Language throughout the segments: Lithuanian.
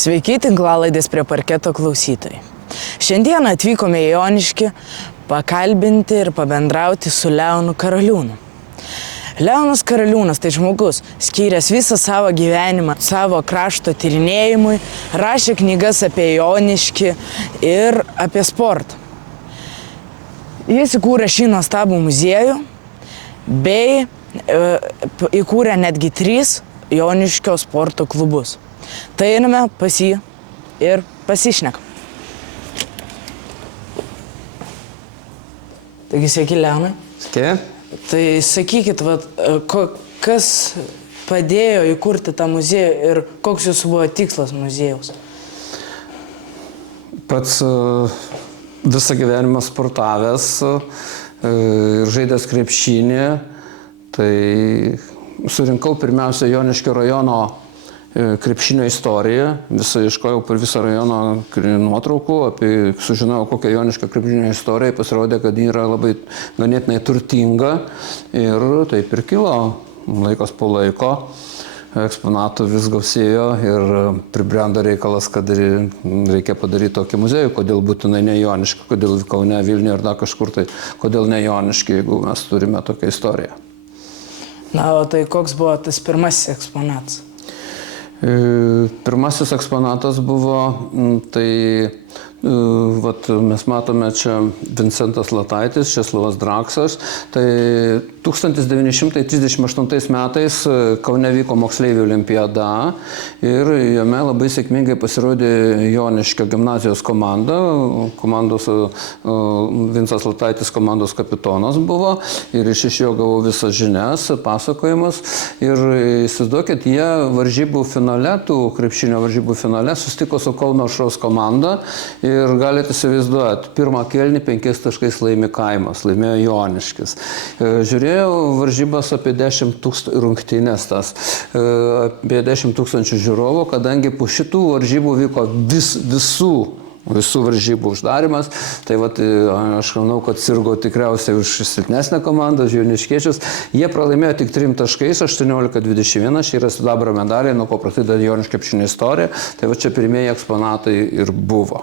Sveiki, tinklalaidės prie parketo klausytojai. Šiandien atvykome į Joniškį pakalbinti ir pabendrauti su Leonu Karaliūnu. Leonas Karaliūnas tai žmogus, skyręs visą savo gyvenimą savo krašto tyrinėjimui, rašė knygas apie Joniškį ir apie sportą. Jis įkūrė šį nuostabų muziejų bei įkūrė netgi 3 Joniškio sporto klubus. Tai einame pas jį ir pasišnekam. Taigi, sveiki, Leonai. Sveiki. Tai sakykit, kas padėjo įkurti tą muziejų ir koks jūsų buvo tikslas muziejaus? Pats visą gyvenimą sportavęs ir žaidęs krepšinį, tai surinkau pirmiausia Joniškio rajono krepšinio istoriją, ieškojau per visą rajoną nuotraukų, sužinojau kokią Joniškio krepšinio istoriją, pasirodė, kad ji yra labai ganėtinai turtinga ir taip ir kilo laikas po laiko. Eksponatų vis gausėjo ir pribrendo reikalas, kad reikia padaryti tokį muziejų, kodėl būtinai ne Joniškį, kodėl Kaune, Vilniuje ar dar kažkur, tai kodėl ne Joniškį, jeigu mes turime tokią istoriją. Na, o tai koks buvo tas pirmasis eksponatas? Pirmasis eksponatas buvo, tai mes matome čia Vincentas Lataitis, Česlovas Draksas. Tai 1938 metais Kaune vyko moksleivių olimpiada ir jame labai sėkmingai pasirodė Joniškio gimnazijos komanda. Vincas Lataitis komandos kapitonas buvo ir iš jo gavau visas žinias, pasakojimus. Ir įsivaizduokit, jie varžybų finale, krepšinio varžybų finale susitiko su Kauno Aušros komanda. Ir galite įsivaizduoti, pirmą kėlinį 5 taškais laimi Kaimas, laimėjo Joniškis. Žiūrėjau varžybas apie 10 000 rungtynės, apie 10 000 žiūrovų, kadangi po šitų varžybų vyko visų varžybų uždarimas. Tai aš manau, kad sirgo tikriausiai už silpnesnę komandą, joniškiečius. Jie pralaimėjo tik 3 taškais, 18-21, čia yra sidabro medaliai, nuo ko prasideda Joniškio krepšinio istorija. Tai čia pirmieji eksponatai ir buvo.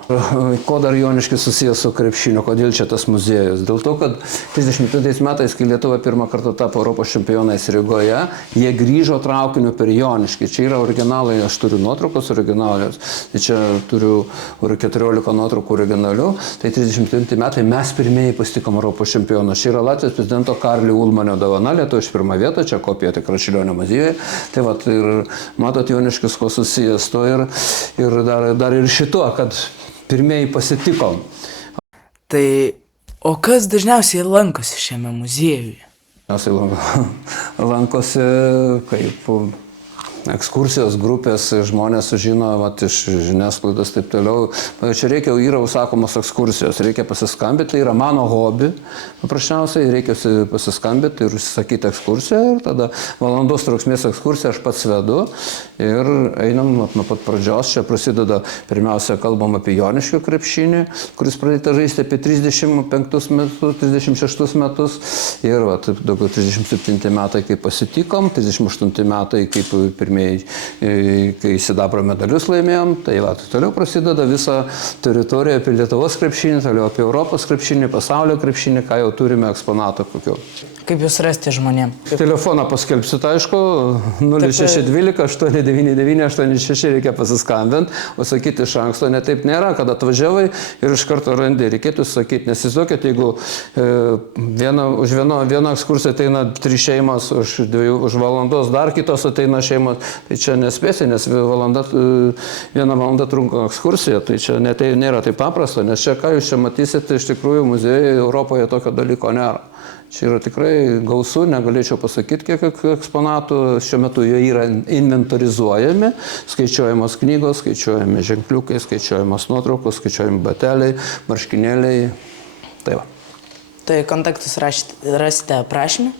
Ko dar Joniškis susijęs su krepšiniu, kodėl čia tas muziejus? Dėl to, kad 35 metais, kai Lietuva pirmą kartą tapo Europos čempionais Rygoje, jie grįžo traukiniu per Joniškį. Čia yra originalai, aš turiu nuotraukos originalios, tai čia turiu 14 nuotraukų originalių, tai 39 metai mes pirmieji pasitikom Europos čempioną. Čia yra Latvijos prezidento Karlio Ulmanio dovana, Lietuva iš pirmą vietą, čia kopija tik Rašilionio muziejuje. Tai ir matot Joniškis, ko susijęs to ir dar ir šituo, kad pirmieji pasitikom. Tai, o kas dažniausiai lankosi šiame muziejuje? Lankosi kaip ekskursijos grupės, žmonės sužino iš žiniasklaidos taip toliau. Čia yra užsakomos ekskursijos, reikia pasiskambinti, tai yra mano hobi, paprasčiausiai reikia pasiskambinti ir užsisakyti ekskursiją ir tada valandos trukmės ekskursiją aš pats vedu ir einam nuo pat pradžios. Čia prasideda, pirmiausia, kalbam apie Joniškio krepšinį, kuris pradėta žaisti apie 35 metus, 36 metus ir daugiau 37 metai, kai pasitikom, 38 metai, kaip kai sidabro medalius laimėjom, tai toliau prasideda visa teritorija apie Lietuvos krepšinį, toliau apie Europos krepšinį, pasaulio krepšinį, ką jau turime eksponatų kokių. Kaip jūs rasti žmonėm? Telefoną paskelbsit, aišku, 0612 899 86 reikia pasiskambinti, o sakyti iš anksto, ne taip nėra, kad atvažiavai ir iš karto randi, reikėtų sakyti, nes įsivaizduokit, jeigu už vieną ekskursiją ateina 3 šeimos, už valandos dar kitos ateina šeimos, tai čia nespėsi, nes 1 valanda trunka ekskursija, tai čia nėra taip paprasta, nes čia ką jūs čia matysite, iš tikrųjų muziejai Europoje tokio dalyko nėra. Čia yra tikrai gausu, negalėčiau pasakyti, kiek eksponatų, šiuo metu jie yra inventorizuojami, skaičiuojamos knygos, skaičiuojami ženkliukai, skaičiuojamos nuotraukos, skaičiuojami bateliai, marškinėliai. Tai va. Tai kontaktus rasite aprašymę.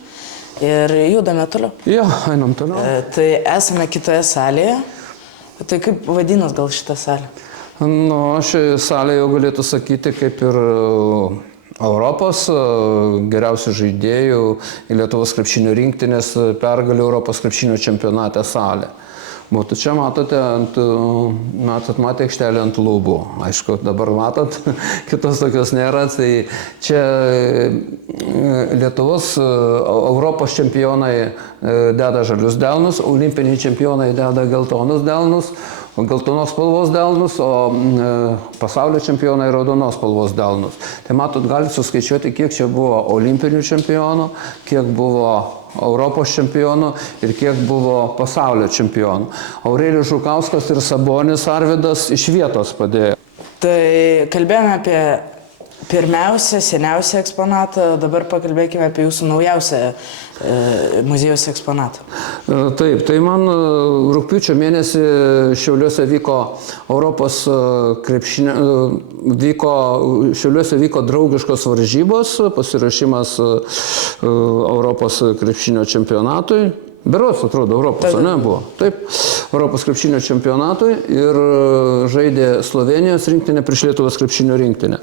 Ir judame toliau. Jo, einam toliau. Tai esame kitoje salėje. Tai kaip vadinas gal šitą salę? Šioje salėje jau galėtų sakyti kaip ir Europos geriausių žaidėjų į Lietuvos krepšinio rinktinės pergalių Europos krepšinio čempionate salė. būtų. Čia matote, matė aikštelę ant lubų. Aišku, dabar matot, kitos tokios nėra. Tai čia Lietuvos, Europos čempionai deda žalius delnus, olimpiniai čempionai deda geltonus delnus. Geltonos spalvos delnus, o pasaulio čempionai raudonos spalvos delnus. Tai matot, galite suskaičiuoti, kiek čia buvo olimpinių čempionų, kiek buvo Europos čempionų ir kiek buvo pasaulio čempionų. Aurelijus Žukauskas ir Sabonis Arvydas iš vietos padėjo. Tai kalbėjome apie pirmiausią, seniausią eksponatą, dabar pakalbėkime apie jūsų naujausią muziejaus eksponatą. Taip, tai man rugpjūčio mėnesį Šiauliuose vyko Europos krepšinio, Šiauliuose vyko draugiškos varžybos, pasiruošimas Europos krepšinio čempionatui. Berods, atrodo, Europos, ne, buvo. Taip, Europos krepšinio čempionatui ir žaidė Slovenijos rinktinė prieš Lietuvos krepšinio rinktinę.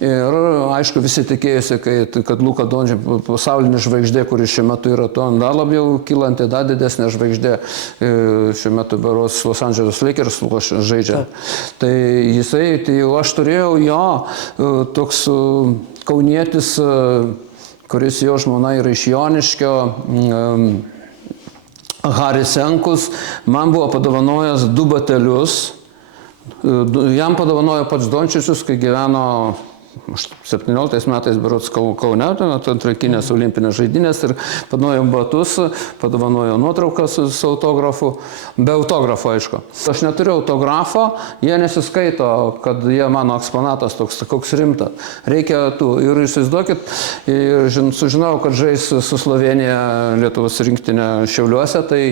Ir aišku, visi tikėjosi, kad Luka Dončič, pasaulinė žvaigždė, kuris šiuo metu yra to dar labiau kylanti, dar didesnė žvaigždė, šiuo metu berods Los Angeles Lakers žaidžia. Tai jisai, tai aš turėjau jo toks kaunietis, kuris jo žmona yra iš Joniškio, Haris Senkus, man buvo padovanojęs 2 batelius. Jam padovanojo pats Dončičius, kai gyveno 17 metais berods Kaune, antrankinės olimpinės žaidynės, ir padovanojo batus, padovanojo nuotrauką su autografu, be autografo, aišku. Aš neturiu autografo, jie nesiskaito, kad jie mano eksponatas toks, koks rimtas. Reikia tų. Ir įsivaizduokit, sužinojau, kad žais su Slovenija Lietuvos rinktinė Šiauliuose, tai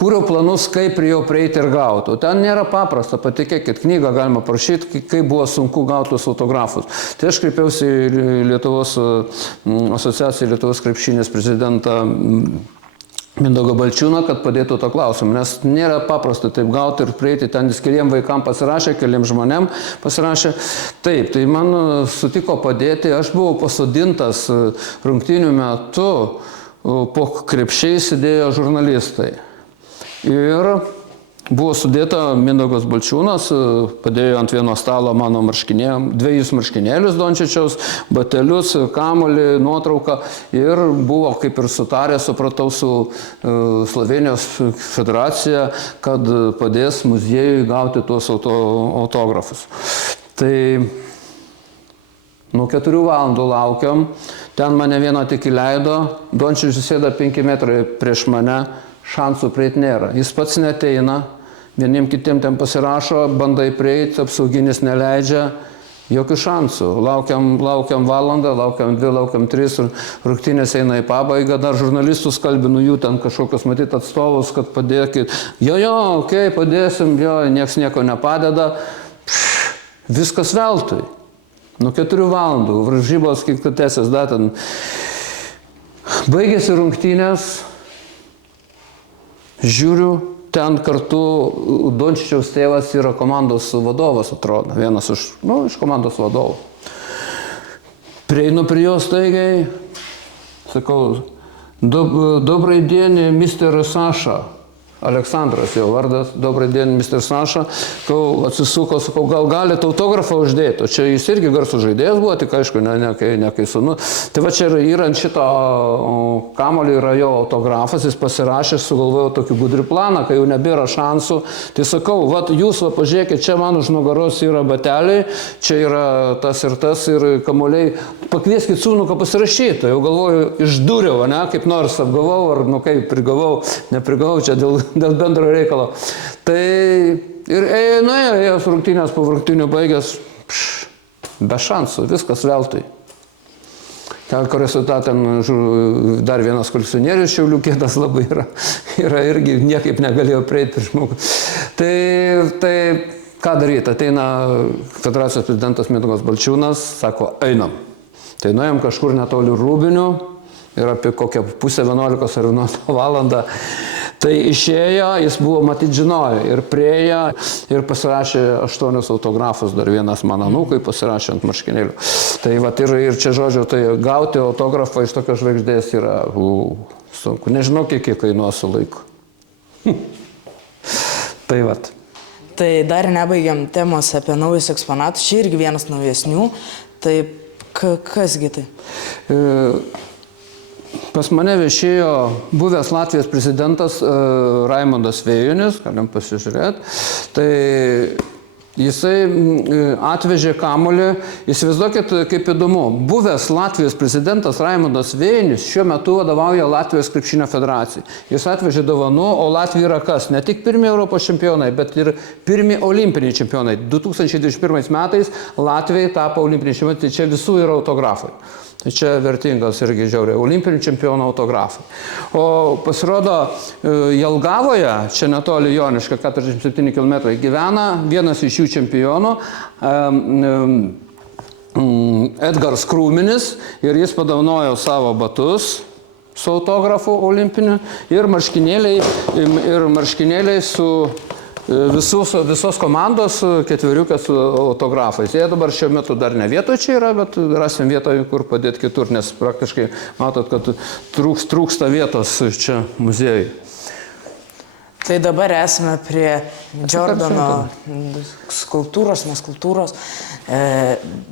kūriau planus, kaip prie jo prieiti ir gauti. Ten nėra paprasta, patikėkit, knygą galima parašyti, kaip buvo sunku gauti tuos autografus. Tai aš kreipiausi į Lietuvos asociaciją, Lietuvos krepšinės prezidentą Mindaugą Balčiūną, kad padėtų to klausimą, nes nėra paprasta taip gauti ir prieiti. Ten jis keliam vaikam pasirašė, keliam žmonėm pasirašė. Taip, tai man sutiko padėti. Aš buvau pasodintas rungtynių metu, po krepšiais sėdėjo žurnalistai. Ir buvo sudėta Mindaugas Balčiūnas, padėjo ant vieno stalo mano marškinėlius, 2 marškinėlius Dončičiaus, batelius, kamuolį, nuotrauką, ir buvo kaip ir sutarę, supratau, su Slovenijos federacija, kad padės muziejui gauti tuos autografus. Tai nuo 4 valandų laukiam, ten mane vieną tik įleido, Dončičius sėda 5 metrai prieš mane, šansų prieiti nėra. Jis pats neteina, vieniem kitiem ten pasirašo, bandai prieiti, apsauginis neleidžia, jokių šansų. Laukiam valandą, laukiam 2, laukiam 3, rungtynės eina į pabaigą, dar žurnalistus kalbinu, jų ten kažkokios matyti atstovus, kad padėkit. Jo, okei, padėsim, nieks nieko nepadeda. Viskas veltui. Nuo 4 valandų, varžybos, kiek tęsės datin. Baigėsi rungtynės. Žiūriu, ten kartu Dončičiaus tėvas yra komandos vadovas, atrodo, vienas iš komandos vadovų. Prieinu prie jo staigiai, sakau, dobrai dienį, Mr. Saša. Aleksandras jo vardas, dobrai dienį, Mr. Saša. Atsisuko, sakau, gal galite autografą uždėti. O čia jis irgi garsų žaidėjas buvo, tik aišku, ne kai sūnus. Tai va čia yra ant šito kamuolio yra jo autografas, jis pasirašė, sugalvojo tokį gudrį planą, kai jau nebėra šansų. Tai sakau, va jūs pažiūrėkit, čia man už nugaros yra bateliai, čia yra tas ir kamuoliai. Pakvieskit sūnų, kad pasirašytų. Jau galvoju, išdūriau, ne, kaip nors apgavau, ar kaip prigavau, neprigavau čia dėl bendro reikalo. Tai ir nuėjo rungtynės, po rungtynių baigęs, be šansų, viskas veltui. Ten dar vienas kolekcionierius Šiaulių kietas labai yra irgi niekaip negalėjo prieiti prie žmogų. Tai ką daryti? Ateina federacijos prezidentas Mindaugas Balčiūnas, sako, einam. Tai nuėjom kažkur netoli Rūbinių ir apie kokią 10:30 ar 11 valandą. Tai išėjo, jis buvo matyt žinojo ir priejo ir pasirašė 8 autografus, dar vienas mano anūkai pasirašė ant marškinėlių. Tai va ir čia žodžiu, tai gauti autografą iš tokios žvaigždės yra sunku. Nežinau, kiek kainuos su laiku. Tai vat. Tai dar nebaigiam temos apie naujus eksponatus, čia irgi vienas naujesnių, tai kasgi tai? Pas mane viešėjo buvęs Latvijos prezidentas Raimondas Vėjunis, galim pasižiūrėti, tai jisai atvežė kamuolį, įsivaizduokit, kaip įdomu, buvęs Latvijos prezidentas Raimondas Vėjunis šiuo metu vadovauja Latvijos krepšinio federacijai. Jis atvežė dovanų, o Latvija yra kas? Ne tik pirmi Europos čempionai, bet ir pirmi olimpiniai čempionai. 2021 metais Latvijai tapo olimpiniai čempionai, tai čia visų yra autografai. Tai čia vertingas irgi žiauriai, olimpinių čempionų autografai. O pasirodo, Jelgavoje, čia netoli Joniška, 47 km, gyvena vienas iš jų čempionų, Edgaras Krūminis, ir jis padovanojo savo batus su autografu olimpiniu ir marškinėliai su visos komandos ketveriukas su autografais. Jie dabar šiuo metu dar ne vietoje čia yra, bet rasim vietoje, kur padėti kitur, nes praktiškai matot, kad trūksta vietos čia muziejui. Tai dabar esame prie Jordano skulptūros, neskulptūros.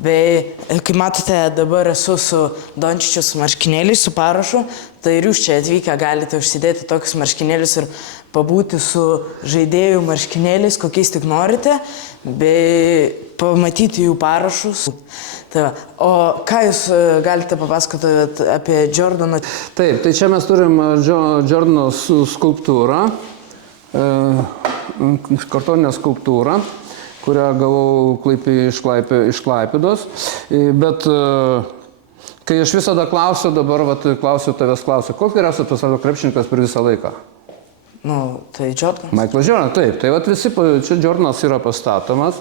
Bei, kaip matote, dabar esu su Dončičius marškinėliais, su parašu. Tai ir jūs čia atvykę galite užsidėti tokius marškinėlius ir pabūti su žaidėjų marškinėliais, kokiais tik norite, bei pamatyti jų parašus. Tai, o ką jūs galite papasakoti apie Jordaną? Taip, tai čia mes turim Jordano skulptūrą, kartoninę skulptūrą, kurią gavau iš Klaipėdos, bet kai aš visada klausiu, dabar klausiu tavęs, koks geriausias pasaulio krepšininkas per visą laiką? Tai Jordanas. Michaelas Jordanas, taip. Tai visi, čia Jordanas yra pastatomas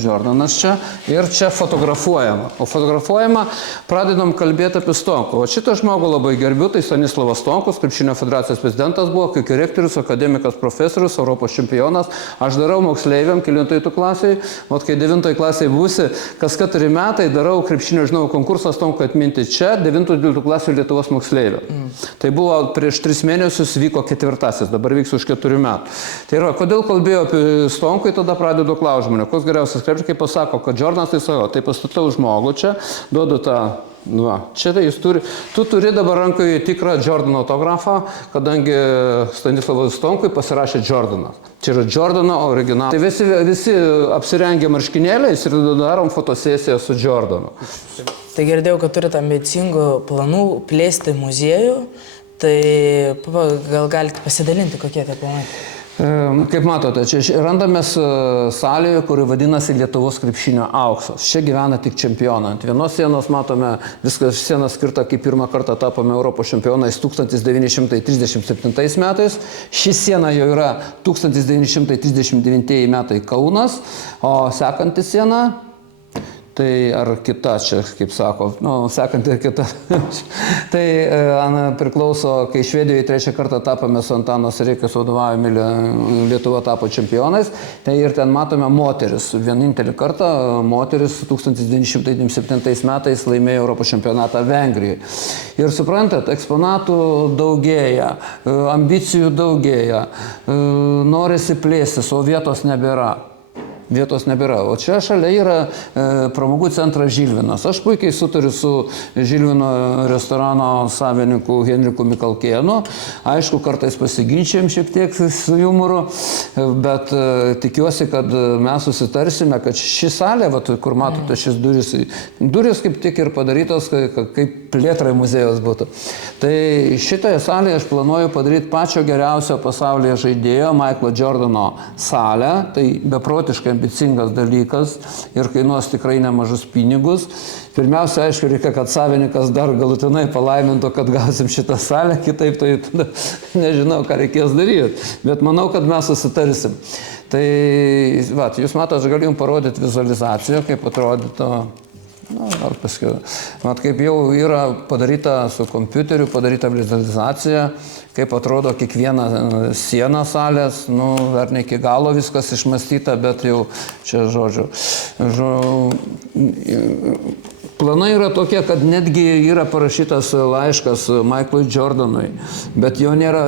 Jordanas čia ir čia fotografuojama. O fotografuojama pradedam kalbėti apie Stonkų. O šitą žmogų labai gerbiu, tai Stanislavas Stonkus, krepšinio federacijos prezidentas buvo, kaip rektorius, akademikas, profesorius, Europos čempionas. Aš darau moksleiviam, 9 klasiai, kai 9 klasiai būsi, kas 4 metai darau krepšinio, konkursą Stonkų atminti čia, 9-12 klasių Lietuvos moksleiviam. Tai buvo prieš 3 mėnesius, vyko 4. Dabar vyks už 4 metų. Tai yra, kodėl kalbėjau apie Stonkų, tada pradedu klausti žmonių, koks geriausias krepšininkas, pasako, kad Jordanas tai savo, tai pastatau žmogų čia, duodu tą, čia tai tu turi dabar rankoje tikrą Jordano autografą, kadangi Stanislavas Stonkui pasirašė Jordanas. Čia yra Jordano originalas. Tai visi apsirengia marškinėliais ir darom fotosesiją su Jordanu. Tai girdėjau, kad turite ambicingų planų plėsti muziejų. Tai gal galite pasidalinti, kokie tie planai? Kaip matote, čia randamės salėje, kuri vadinasi Lietuvos krepšinio auksas. Čia gyvena tik čempionai. Ant vienos sienos matome, viskas siena skirta, kaip pirmą kartą tapome Europos čempionais 1937 metais. Ši siena jau yra 1939 metai Kaunas, o sekanti siena, tai ar kita čia, kaip sako, sekanti ir kita. Tai priklauso, kai Švedijoje 3 kartą tapome su Antano Sereikos vadovaujami Lietuva tapo čempionais, tai ir ten matome moteris. Vienintelį kartą moteris 1997 metais laimėjo Europos čempionatą Vengrijoje. Ir suprantat, eksponatų daugėja, ambicijų daugėja, norisi plėstis, o vietos nebėra. O čia šalia yra pramogų centras Žilvinas. Aš puikiai sutariu su Žilvino restorano savininku Henriku Mikalkėnu. Aišku, kartais pasiginčiam šiek tiek su jumoru, bet tikiuosi, kad mes susitarsime, kad ši salė, kur matote šis duris kaip tik ir padarytos, kaip plėtrai muziejus būtų. Tai šitoje salėje aš planuoju padaryti pačio geriausio pasaulyje žaidėjo, Michaelo Jordano salę. Tai beprotiškai ambicingas dalykas ir kainuos tikrai nemažus pinigus. Pirmiausia, aišku, reikia, kad savininkas dar galutinai palaimintų, kad gausim šitą salę, kitaip tai tada nežinau, ką reikės daryti. Bet manau, kad mes susitarsim. Tai, jūs matote, aš galiu jums parodyti vizualizaciją, kaip atrodytų. Ar paskui. Kaip jau yra padaryta su kompiuteriu, padaryta vizualizacija, kaip atrodo kiekviena siena salės, dar ne iki galo viskas išmąstyta, bet jau čia žodžiu. Planai yra tokie, kad netgi yra parašytas laiškas Michaelui Jordanui, bet jo nėra,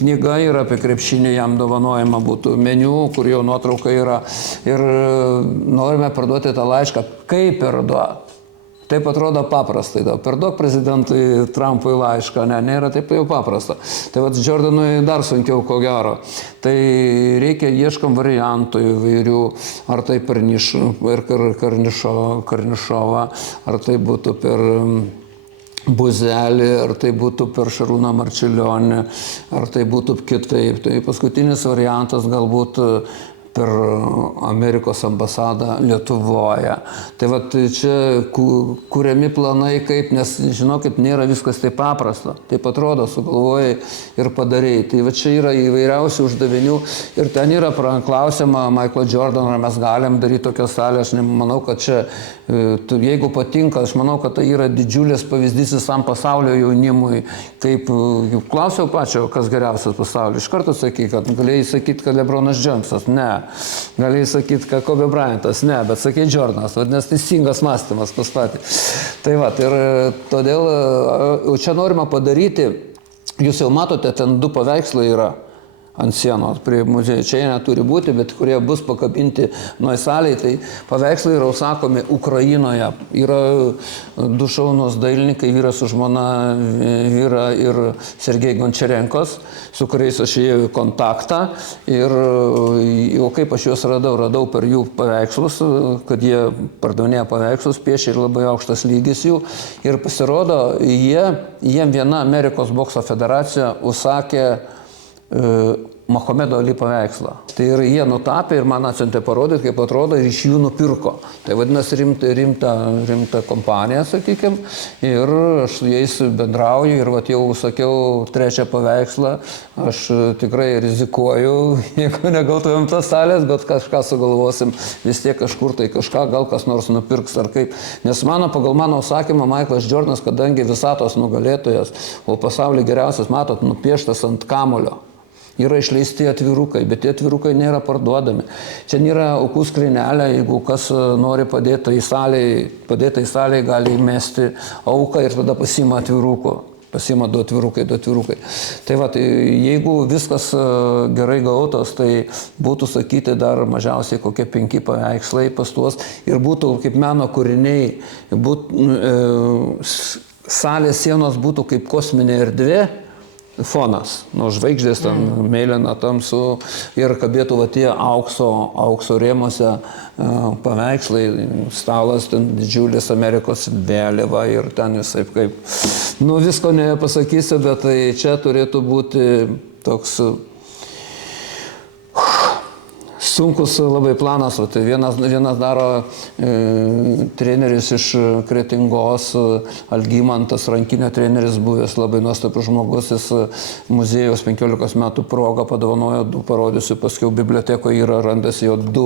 knyga yra apie krepšinį, jam dovanojama būtų meniu, kur jo nuotrauka yra ir norime parduoti tą laišką. Kaip perduoti? Taip atrodo paprastai, perduok prezidentui Trumpui laišką, nėra taip jau paprasta. Tai vat Jordanui dar sunkiau, ko gero. Tai reikia, ieškom variantų įvairių, ar tai per Karnišovą, ar tai būtų per Buzelį, ar tai būtų per Šarūną Marčiulionį, ar tai būtų kitaip. Tai paskutinis variantas galbūt per Amerikos ambasadą Lietuvoje. Tai vat čia kuriami planai kaip, nes žinokit, nėra viskas taip paprasta. Taip atrodo, sugalvojai ir padarėjai. Tai va čia yra įvairiausių uždavinių ir ten yra klausima Michaelo Jordano, ar mes galim daryti tokią salę. Aš nemanau, kad čia, jeigu patinka, aš manau, kad tai yra didžiulis pavyzdys visam pasaulio jaunimui. Kaip klausiau pačio, kas geriausias pasaulyje. Iš karto sakai, kad galėjai sakyti, kad LeBronas Jamesas. Ne. Galėjai sakyti, kad Kobe Bryantas. Ne, bet sakė Jordanas. Vadinasi, teisingas mąstymas pastatė. Tai va, ir todėl čia norima padaryti, jūs jau matote, ten 2 paveikslai yra ant sienos prie muziejų. Čia jie neturi būti, bet kurie bus pakabinti nuo salėje, tai paveikslai yra užsakomi Ukrainoje. Yra 2 šaunus dailininkai, vyras su žmona Vyra ir Sergej Gončarenkos, su kuriais aš ėjau į kontaktą. Ir jau kaip aš juos radau per jų paveikslus, kad jie pardavinėja paveikslus, piešia ir labai aukštas lygis jų. Ir pasirodo, jiem viena Amerikos bokso federacija užsakė Mahomedo Ali paveikslą. Tai ir jie nutapė ir man atsiuntė parodyti, kaip atrodo, ir iš jų nupirko. Tai vadinasi rimta kompanija, sakykime, ir aš su jais bendrauju ir vat jau sakiau 3 paveikslą, aš tikrai rizikuoju, jeigu negautumėm tos salės, bet kažką sugalvosim, vis tiek kažkur tai kažką, gal kas nors nupirks ar kaip. Nes pagal mano užsakymą Michaelas Jordanas, kadangi visatos nugalėtojas, o pasaulyje geriausias, matot, nupieštas ant kamulio. Yra išleisti atvirukai, bet tie atvirukai nėra parduodami. Čia nėra aukų skrynelė, jeigu kas nori padėti į salę, gali įmesti auką ir tada pasima atviruko. Pasima 2 atvirukai. Tai va, tai jeigu viskas gerai gautos, tai būtų sakyti dar mažiausiai kokie 5 paveikslai pas tuos ir būtų kaip meno kūriniai, salės sienos būtų kaip kosminė erdvė, fonas, nuo žvaigždės ten mėlyna tamsu ir kabėtų va tie aukso rėmose paveikslai, stalas, ten didžiulis Amerikos vėliava ir ten visai kaip, visko nepasakysiu, bet tai čia turėtų būti toks sunkus labai planas. Tai vienas daro treneris iš Kretingos, Algymantas, rankinio treneris buvęs, labai nuostabus žmogus, jis muziejaus 15 metų progą padovanojo 2, parodysiu, paskiau bibliotekoje yra randasi jo 2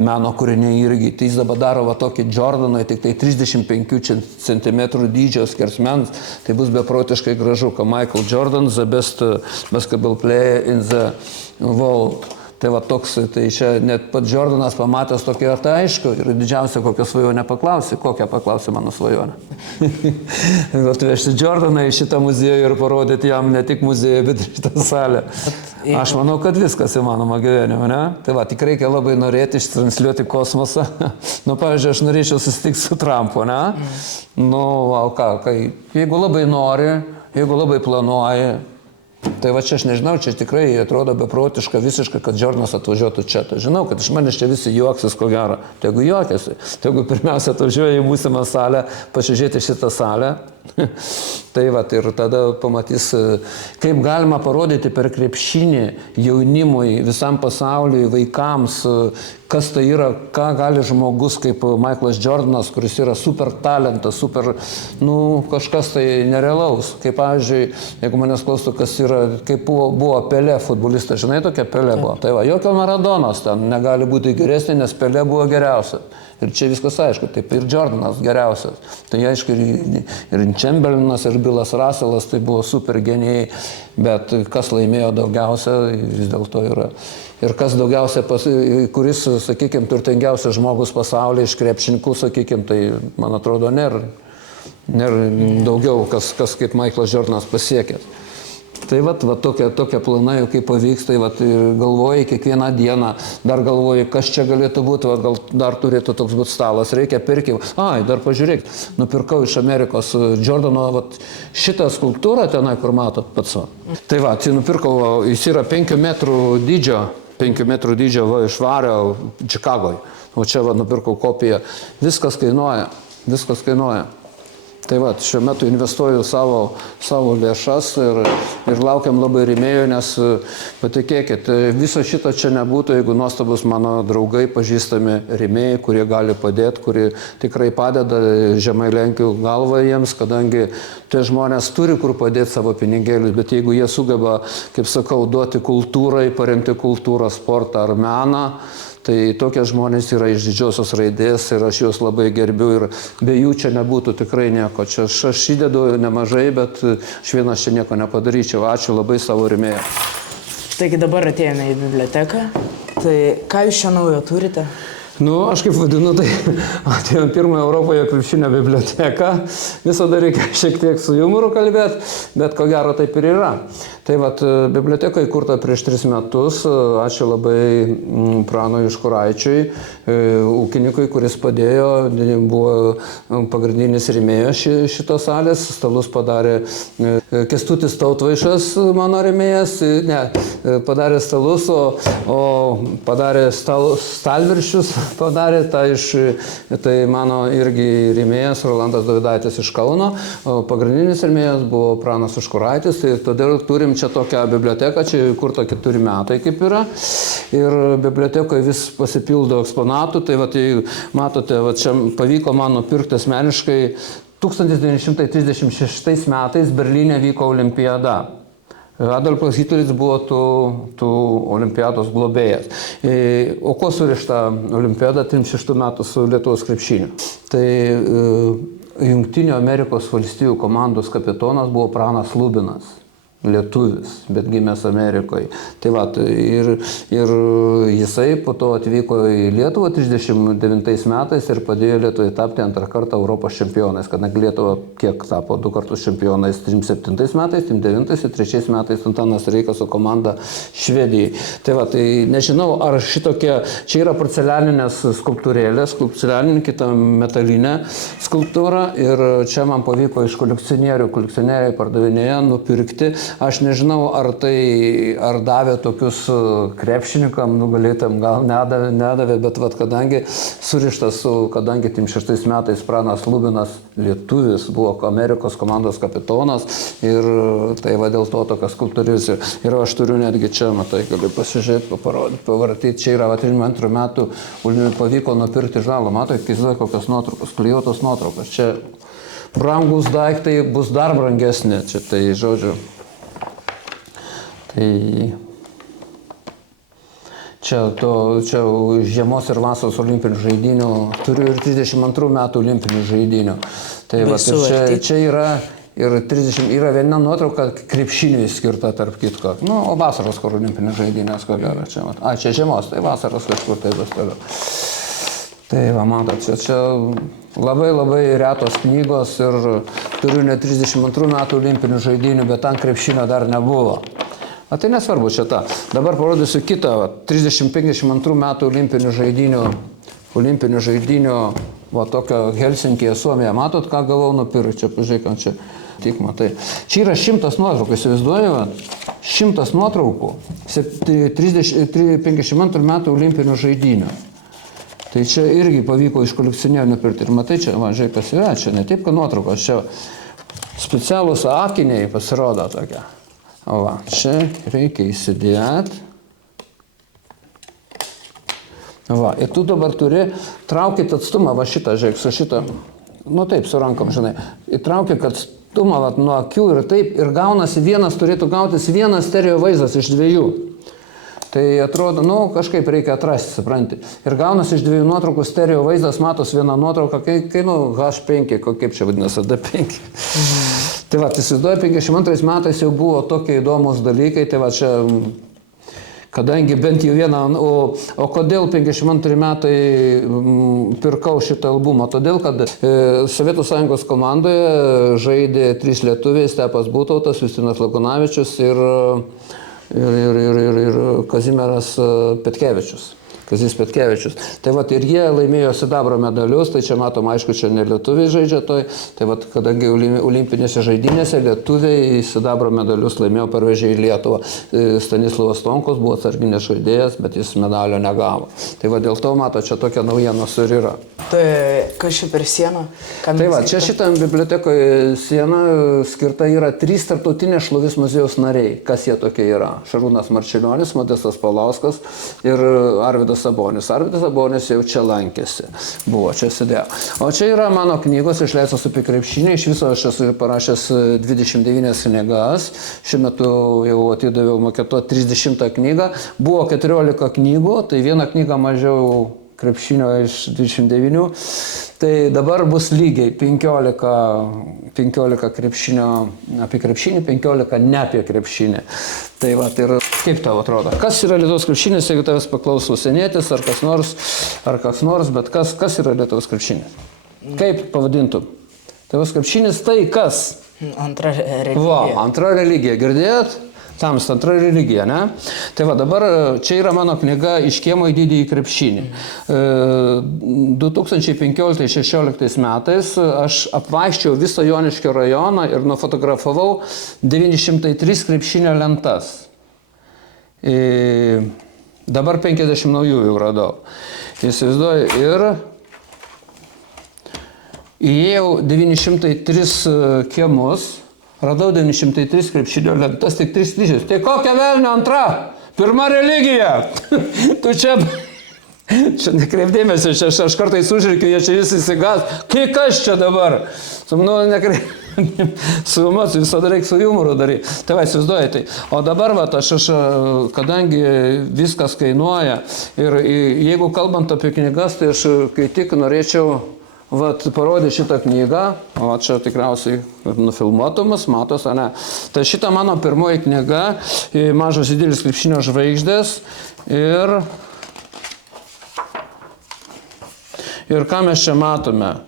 meno kūriniai irgi. Tai jis dabar daro va tokį Jordaną, tik tai 35 cm dydžio skersmens, tai bus beprotiškai gražu, kad Michael Jordan, the best basketball player in the world. Tai va toks, tai čia net pats Jordanas pamatęs tokį, ar tai aišku, ir didžiausia kokią svajonę paklausi, kokią paklausi mano svajonę. Atvežti Jordaną į šitą muziejų ir parodyti jam ne tik muziejų, bet ir šitą salę. Aš manau, kad viskas įmanoma gyvenime, ne? Tai va, tik reikia labai norėti ištransliuoti kosmosą. Pavyzdžiui, aš norėčiau susitikti su Trumpu, ne? Jeigu labai nori, jeigu labai planuoji, tai va čia aš nežinau, čia tikrai atrodo beprotiška visiškai, kad Jordanas atvažiuotų čia. Tai žinau, kad iš manęs čia visi juoksis, ko gero. Tegu juokiasi. Tegu pirmiausia atvažiuoja į būsimą salę, pasižiūrėti šitą salę. Tai va, ir tada pamatys, kaip galima parodyti per krepšinį jaunimui, visam pasauliui, vaikams, kas tai yra, ką gali žmogus kaip Michaelas Jordanas, kuris yra super talentas, super, kažkas tai nerealaus. Kaip, pavyzdžiui, jeigu manęs klaustų, kas yra, kaip buvo Pelė futbolistas, žinai, tokia Pelė buvo. Tai va, jokio Maradonos ten negali būti geresnė, nes Pelė buvo geriausia. Ir čia viskas aišku, taip ir Jordanas geriausias. Tai aišku, ir Chamberlainas, ir Billas Russellas, tai buvo super genijai, bet kas laimėjo daugiausia, vis dėlto yra. Ir kas daugiausia, kuris, sakykime, turtingiausias žmogus pasaulyje iš krepšininkų, sakykime, tai, man atrodo, nėra daugiau, kas kaip Michaelas Jordanas pasiekęs. Tai tokie planai, kaip pavyks, tai galvoji kiekvieną dieną, dar galvoji, kas čia galėtų būti, gal dar turėtų toks būti stalas, reikia pirkti. Dar pažiūrėk, nupirkau iš Amerikos Jordano šitą skulptūrą tenai, kur matot pats. Tai tai nupirkau, jis yra 5 metrų dydžio, 5 metrų dydžio iš Vario Čikagoje. O čia nupirkau kopiją. Viskas kainuoja. Tai šiuo metu investuoju savo lėšas ir laukiam labai rėmėjų, nes patikėkit, viso šito čia nebūtų, jeigu nuostabus mano draugai, pažįstami rėmėjai, kurie gali padėti, kurie tikrai padeda, žemai lenkiu galvą jiems, kadangi tie žmonės turi kur padėti savo pinigėlius, bet jeigu jie sugeba, kaip sakau, duoti kultūrai, paremti kultūrą, sportą ar meną, tai tokie žmonės yra iš didžiosios raidės ir aš juos labai gerbiu ir be jų čia nebūtų tikrai nieko. Čia aš įdedu nemažai, bet aš vienas čia nieko nepadaryčiau. Ačiū labai savo rėmėjams. Taigi dabar atėjome į biblioteką. Tai ką jūs čia naujo turite? Aš kaip vadinu, tai atėjom pirmąją Europoje krepšinio biblioteką. Visada reikia šiek tiek su jumoru kalbėti, bet ko gero taip ir yra. Tai biblioteka įkurta prieš 3 metus. Ačiū labai Pranui Iškuraičiui, ūkininkui, kuris padėjo, buvo pagrindinis rėmėjas šitos salės. Stalus padarė Kęstutis Tautvaišas, mano rėmėjas. Padarė stalus, o padarė stalviršius. Padarė tai mano irgi rėmėjas Rolandas Dovidaitis iš Kauno, o pagrindinis rėmėjas buvo Pranas Užkuraitis, tai todėl turim čia tokią biblioteką, čia įkurta 4 metai kaip yra, ir bibliotekoje vis pasipildo eksponatų, tai matote, čia pavyko man nupirkti asmeniškai 1936 metais Berlyne vyko olimpiada. Adolfas Hitleris buvo tų olimpiados globėjas. O ko surišta olimpiada 36 metų su Lietuvos krepšiniu? Tai Jungtinių Amerikos valstijų komandos kapitonas buvo Pranas Lubinas. Lietuvis, bet gimęs Amerikoje. Tai ir jisai po to atvyko į Lietuvą 39 metais ir padėjo Lietuvai tapti antrą kartą Europos čempionais, kadangi Lietuva kiek tapo 2 kartus čempionais 37 metais, 39 ir 3 metais Antanas Reikas su komanda Švedijai. Tai nežinau, ar šitokia, čia yra porcelianinės skulptūrėlės, kita metalinė skulptūra ir čia man pavyko iš kolekcionieriai pardavinėja nupirkti. Aš nežinau, ar davė tokius krepšininkam nugalėtam, gal nedavė, bet kadangi surištas kadangi 36 metais Pranas Lubinas lietuvis buvo Amerikos komandos kapitonas ir tai dėl to tokias skulptūris. Ir aš turiu netgi čia, matai, galiu pasižiūrėti, parodyti, pavartyti. Čia yra 32 metų pavyko nupirkti žalą. Matai, kokios nuotraukos, klijuotos nuotraukos. Čia brangus daiktai bus dar brangesnė. Čia tai žodžiu. Tai čia žiemos ir vasaros olimpinių žaidynių, turiu ir 32 metų olimpinių žaidinių. Tai čia yra viena nuotrauka krepšiniui skirta tarp kitko. O vasaros kur olimpinių žaidynės, ko gero čia. Čia žiemos, tai vasaros kažkur tai bus toliau. Tai matot, čia labai labai retos knygos ir turiu net 32 metų olimpinių žaidynių, bet ten krepšinio dar nebuvo. Tai nesvarbu čia ta. Dabar parodysiu kitą, 30-52 metų olimpinių žaidynių, tokio Helsinkėje, Suomija. Matot, ką gavau nupirkti? Čia, pažiūrėkam, čia tik matai. Čia yra 100 nuotraukų, įsivaizduoju, 100 nuotraukų, 52 metų olimpinių žaidynių. Tai čia irgi pavyko iš kolekcionierių nupirkti. Ir matai, čia, žiūrėk, kas yra, čia ne taip, kad nuotraukos, čia specialūs akiniai pasirodo tokia. Čia reikia įsidėti. Ir tu dabar turi traukyti atstumą, šitą, žiūrėk, su šitą, taip, su rankom, žinai. Įtraukit atstumą nuo akių ir taip, ir gaunasi turėtų gautis vienas stereo vaizdas iš 2. Tai atrodo, kažkaip reikia atrasti, supranti. Ir gaunasi iš 2 nuotraukų stereo vaizdas, matos vieną nuotrauką, kai H5, kaip čia vadinasi, D5. Tai va, įsivaizduoju, 52 metais jau buvo tokie įdomus dalykai, tai va čia, kadangi bent jau vieną, o kodėl 52 metai pirkau šitą albumą? Todėl, kad Sovietų Sąjungos komandoje žaidė 3 lietuviai, Stepas Būtautas, Justinas Lagunavičius ir Kazimieras Petkevičius. Kazys Petkevičius. Tai vat ir jie laimėjo sidabro medalius, tai čia matom, aišku, čia ne lietuviai žaidžia toj, tai vat kadangi olimpinėse žaidynėse lietuviai sidabro medalius laimėjo, parvežė į Lietuvą. Stanislavas Stonkus buvo atsarginis žaidėjas, bet jis medalio negavo. Tai va dėl to, mato, čia tokia naujiena ir yra. Tai kas čia per sieną? Tai va, čia šitam bibliotekoje siena skirta yra 3 tarptautinės šlovės muziejaus nariai. Kas jie tokie yra? Šarūnas Marčiulionis, Modestas Paulauskas ir Arvydas Sabonis. Arvydas Sabonis jau čia lankėsi. Buvo, čia sėdėjo. O čia yra mano knygos išleistos apie krepšinį. Iš viso aš esu parašęs 29 knygas. Šiuo metu jau atidaviau maketuoti 30 knygą. Buvo 14 knygų, tai vieną knygą mažiau krepšinio iš 29. Tai dabar bus lygiai 15 krepšinio apie krepšinį, 15 ne apie krepšinį. Tai va, ir kaip tau atrodo? Kas yra Lietuvos krepšinis, jeigu tavęs paklauso užsienietis ar kas nors, bet kas yra Lietuvos krepšinis? Kaip pavadintum? Lietuvos krepšinis tai kas? Antra religija. Va, antra religija, girdėjot? Tamsta, antra religija, ne? Tai va, dabar čia yra mano knyga Iš kiemo į didįjį krepšinį. 2015-2016 metais aš apvaikščiau visą Joniškio rajoną ir nufotografavau 903 krepšinio lentas. Dabar 50 naujų jau radau. Įsivaizduoju, ir įėjau 903 kiemus. Radau 903 krepšinio lentas, tik 3 kryžius. Tai kokia velnio antra? Pirma religija. Tu čia nekreipdėmėsi, aš kartais užrikiu, jie čia visi įsigas. Kas čia dabar? Su emocijų visada reikia su humoru daryti. Tai va, įsivaizduoji tai. O dabar, va, aš, kadangi viskas kainuoja ir jeigu kalbant apie knygas, tai aš kai tik norėčiau parodė šitą knygą, o čia tikriausiai nufilmuotumas, matos, ne? Tai šita mano pirmoji knyga, Mažos didelis krepšinio žvaigždės ir ką mes čia matome.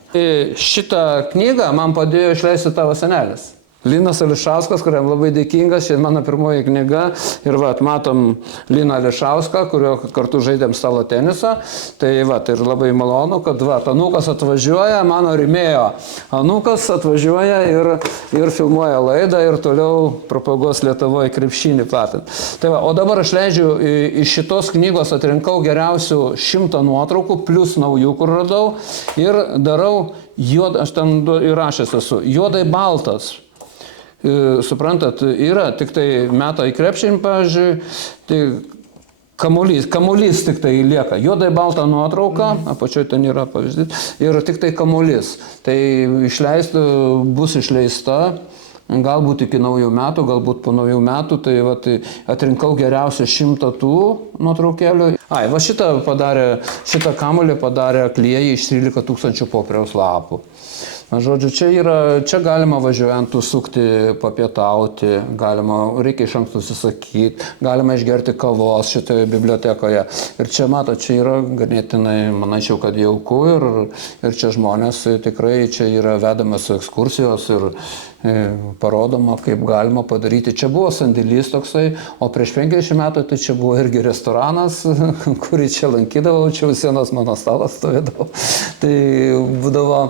Šitą knygą man padėjo išleisti tavo senelis. Linas Ališauskas, kuriam labai dėkingas, šiandien mano pirmoji knyga ir va, matom Liną Ališauską, kurio kartu žaidėm stalo tenisą, tai va, tai ir labai malonu, kad va, anūkas atvažiuoja, mano rėmėjo anūkas atvažiuoja ir filmuoja laidą ir toliau propaguos Lietuvoje krepšinį platant. Tai va, o dabar aš leidžiu iš šitos knygos atrinkau geriausių 100 nuotraukų, plus naujų, kur radau, ir darau aš ten įrašęs esu, juodai baltas. Suprantat, yra tik tai meta į krepšinį, pavyzdžiui, tai kamuolys tik tai lieka. Juodai balta nuotrauka, apačioje ten yra pavyzdys, ir tik tai kamuolys. Tai bus išleista, galbūt iki naujų metų, galbūt po naujų metų, tai va, atrinkau geriausią 100 tų nuotraukėlių. Va šitą kamuolį padarė aklieji iš 13 000 popieriaus lapų. Žodžiu, čia galima važiuojant užsukti, papietauti, reikia iš anksto susisakyti, galima išgerti kavos šitoje bibliotekoje. Ir čia, mato, čia yra ganėtinai, manyčiau, kad jauku ir čia žmonės tikrai čia yra vedamas ekskursijos ir parodoma, kaip galima padaryti. Čia buvo sandėlys toksai, o prieš 50 metų tai čia buvo irgi restoranas, kurį čia lankydavau, čia sienos mano stalas stovėdavo. Tai būdavo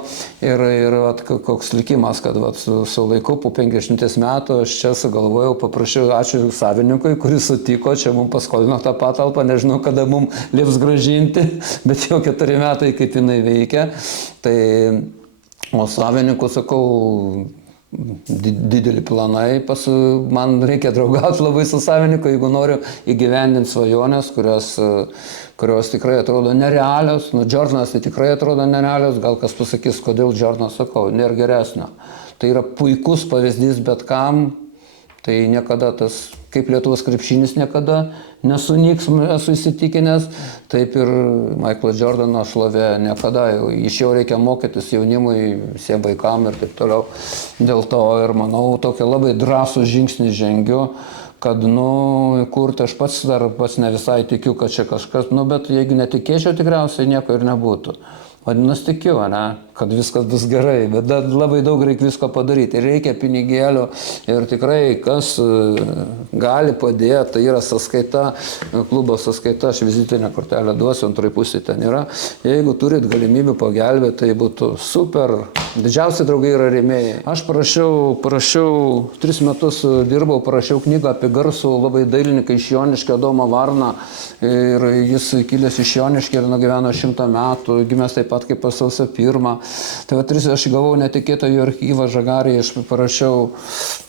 ir koks likimas, kad su laiku po 50 metų aš čia sugalvojau, paprašiau, ačiū savininkui, kuris sutiko, čia mums paskolino tą patalpą, nežinau, kada mums lieps grąžinti, bet jau 4 metai kaip jinai veikia. Tai, o savininkų, sakau, dideli planai, man reikia draugauti labai su savininku, jeigu noriu įgyvendinti svajonės, kurios tikrai atrodo nerealios. Jordanas tai tikrai atrodo nerealios, gal kas pasakys, kodėl Jordanas, sakau, nėra geresnio. Tai yra puikus pavyzdys bet kam, tai niekada tas kaip Lietuvos krepšinis niekada nesunyks, esu įsitikinęs, taip ir Michaelo Jordano šlovė niekada. Iš jo reikia mokytis jaunimui, visiems vaikam ir taip toliau. Dėl to ir manau, tokį labai drąsų žingsnį žengiu, kad, kurti aš pats ne visai tikiu, kad čia kažkas, bet jeigu netikėčiau, tikriausiai nieko ir nebūtų. Vadinasi, tikiu, kad viskas bus gerai, bet labai daug reikia visko padaryti. Ir reikia pinigėlių ir tikrai, kas gali padėti, tai yra sąskaita, klubo sąskaita, aš vizitinę kortelę duosiu, antroji pusė ten yra. Jeigu turit galimybių pagelbėti, tai būtų super. Didžiausi draugai yra rėmėjai. Aš parašiau 3 metus dirbau, parašiau knygą apie garsų labai dailininką iš Joniškio, Adomą Varną. Ir jis kilęs iš Joniškio ir nugyveno 100 metų, gimęs taip pat kaip Sausio 1. Tai aš gavau netikėtą jo archyvą Žagarį, aš parašiau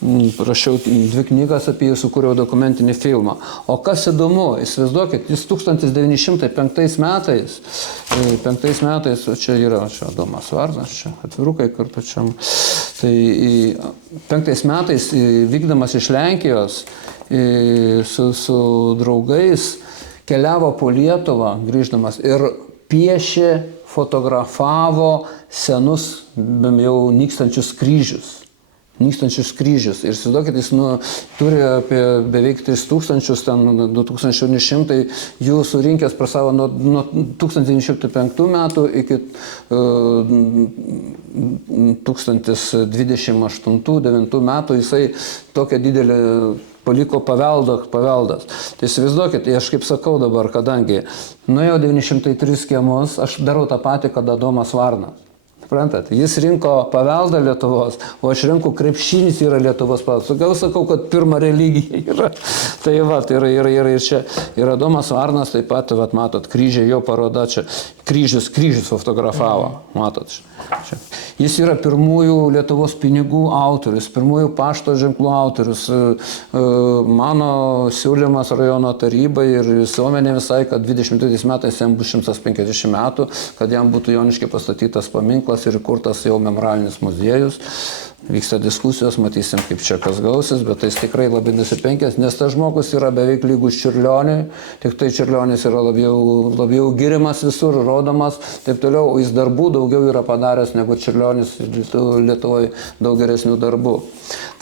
2 knygas apie jį, sukūriau dokumentinį filmą. O kas įdomu, įsivaizduokit, jis 1905 metais, čia yra Adomas Varnas, čia atvirukai kur pačiam. Tai 5 metais vykdamas iš Lenkijos su draugais keliavo po Lietuvą grįždamas ir piešė, fotografavo senus jau nykstančius kryžius. Ir įsivaizduokit, jis turi apie beveik 3000, ten 2700 jų surinkęs per savo nuo 1905 metų iki 1028-9 metų jisai tokią didelį paliko paveldas. Tai įsivaizduokit, aš kaip sakau dabar, kadangi nuėjau 903 kiemus, aš darau tą patį, kada Adomas Varnas. Suprantat, jis rinko paveldą Lietuvos, o aš renku krepšinis yra Lietuvos paveldas. Gal sakau, kad pirma religija yra. Tai ir čia. Ir Adomas Varnas taip pat, matot, kryžiai, jo paroda čia. Kryžius fotografavo, matot. Čia. Jis yra pirmųjų Lietuvos pinigų autorius, pirmųjų pašto ženklų autorius. Mano siūlymas rajono tarybai ir visuomenė visai, kad 20 metais jam bus 150 metų, kad jam būtų Joniškyje pastatytas paminklas ir įkurtas jau memorialinis muziejus. Vyksta diskusijos, matysim, kaip čia kas gausis, bet tai jis tikrai labai nusipenkęs, nes tas žmogus yra beveik lygus Čiurlioniui, tik tai Čiurlionis yra labiau girimas visur, rodomas, taip toliau, o jis darbų daugiau yra padaręs negu Čiurlionis Lietuvoje daug geresnių darbų.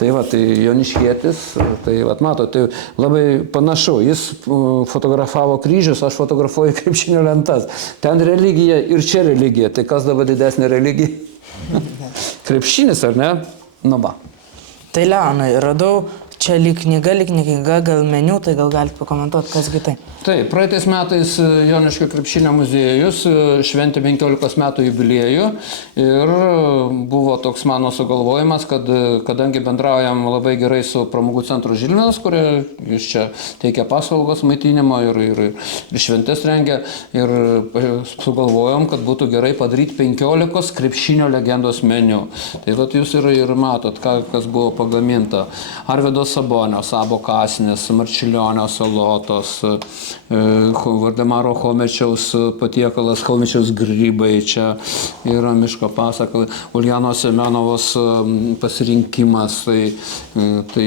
Tai Joniškietis, tai matot, tai labai panašu, jis fotografavo kryžius, aš fotografuoju krepšinio lentas. Ten religija ir čia religija, tai kas dabar didesnė religija? Krepšinis, ar ne? Va. Tai Leonai, radau čia lyg knyga, gal meniu, tai gal galite pakomentuoti, kasgi tai? Taip, praeitais metais Joniškio krepšinio muziejus šventė 15 metų jubiliejų ir buvo toks mano sugalvojimas, kad kadangi bendraujam labai gerai su pramogų centru Žilvinas, kurie jūs čia teikia paslaugos maitinimo ir šventes rengia, ir sugalvojom, kad būtų gerai padaryti 15 krepšinio legendos meniu. Tai jūs ir matot, kas buvo pagaminta. Arvydo Sabonio, Sabo Kasnės, Marčiulionio salotos, Valdemaro Chomečiaus patiekalas, Chomečiaus grybai, čia yra miško pasakalai, Uljanos Semenovos pasirinkimas, tai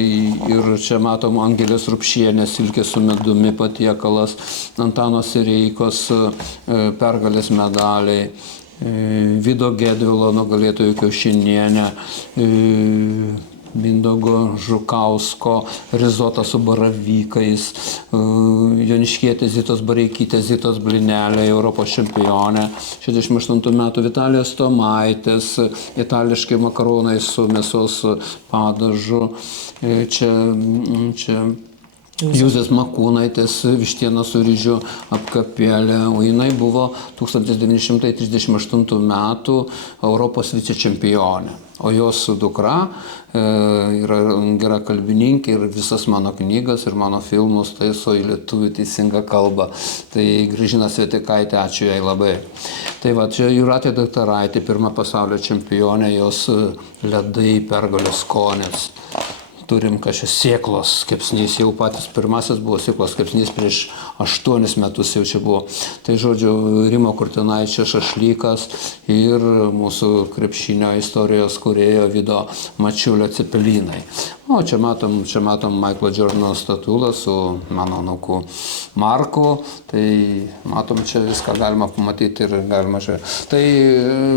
ir čia matom Angelės Rupšienės silkės su medumi patiekalas, Antano Sireikos pergalės medaliai, Vido Gedvilo nugalėtojų kiaušinienė, Mindaugo Žukausko rizotą su baravykais, Joniškietės Zitos Bareikytės, Zitos Blinelė, Europos čempionė, 68 metų Vitalijos Tomaitės, itališkai makaronai su mėsos padažu, čia Jūzės Makūnaitės vištiena su ryžiu apkapėlė, o jinai buvo 1938 metų Europos vicečempionė. O jos dukra yra gera kalbininkė ir visas mano knygas ir mano filmus taiso į lietuvių teisingą kalbą. Tai Gražina Svetikaitė, ačiū jai labai. Tai čia Jūratė Daktaraitė, pirma pasaulio čempionė, jos ledai pergalės skonis. Turim kažkas sėklos kepsnys, jau patys pirmasis buvo sėklos kepsnys prieš 8 metus jau čia buvo. Tai žodžiu, Rimo Kurtinaičio šašlykas ir mūsų krepšinio istorijos kūrėjo Vido Mačiulio cepelinai. O čia matom Michaelo Jordano statulą su mano anūku Marku, tai matom čia viską galima pamatyti ir galima čia. Tai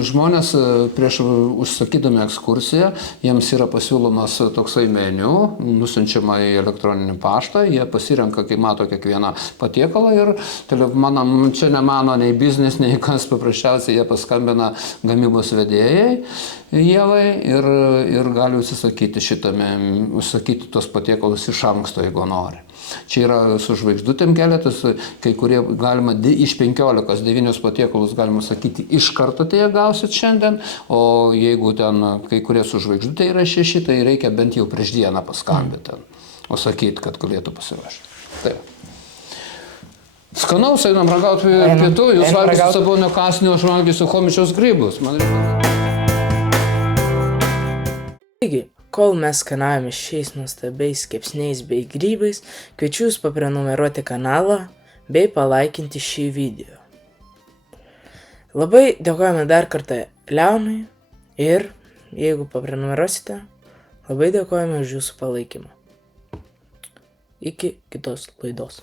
žmonės prieš užsakydami ekskursiją, jiems yra pasiūlomas toksai meniu, nusiunčiama į elektroninį paštą, jie pasirenka, kai mato kiekvieną patiekalą ir čia ne mano nei biznis, nei kas, paprasčiausiai jie paskambina gamybos vedėjai Ievai ir gali užsakyti tos patiekalus iš anksto, jeigu nori. Čia yra su žvaigždutėm keletas, kai kurie galima iš 9 patiekalus galima sakyti iš karto tai jie gausit šiandien, o jeigu ten kai kurie su žvaigždutė yra 6, tai reikia bent jau prieš dieną paskambinti ten, o sakyti, kad galėtų pasiruošti. Taip. Skanaus, einam ragauti pietų, jūs valgysit Sabonio kasnį, aš valgysiu Chomičiaus grybus. Taigi, kol mes skanavome šiais nuostabiais kepsniais bei grybais, kviečiu jūs paprenumeruoti kanalą bei palaikinti šį video. Labai dėkojame dar kartą Leonui ir jeigu paprenumeruosite, labai dėkojame už jūsų palaikymą. Iki kitos laidos.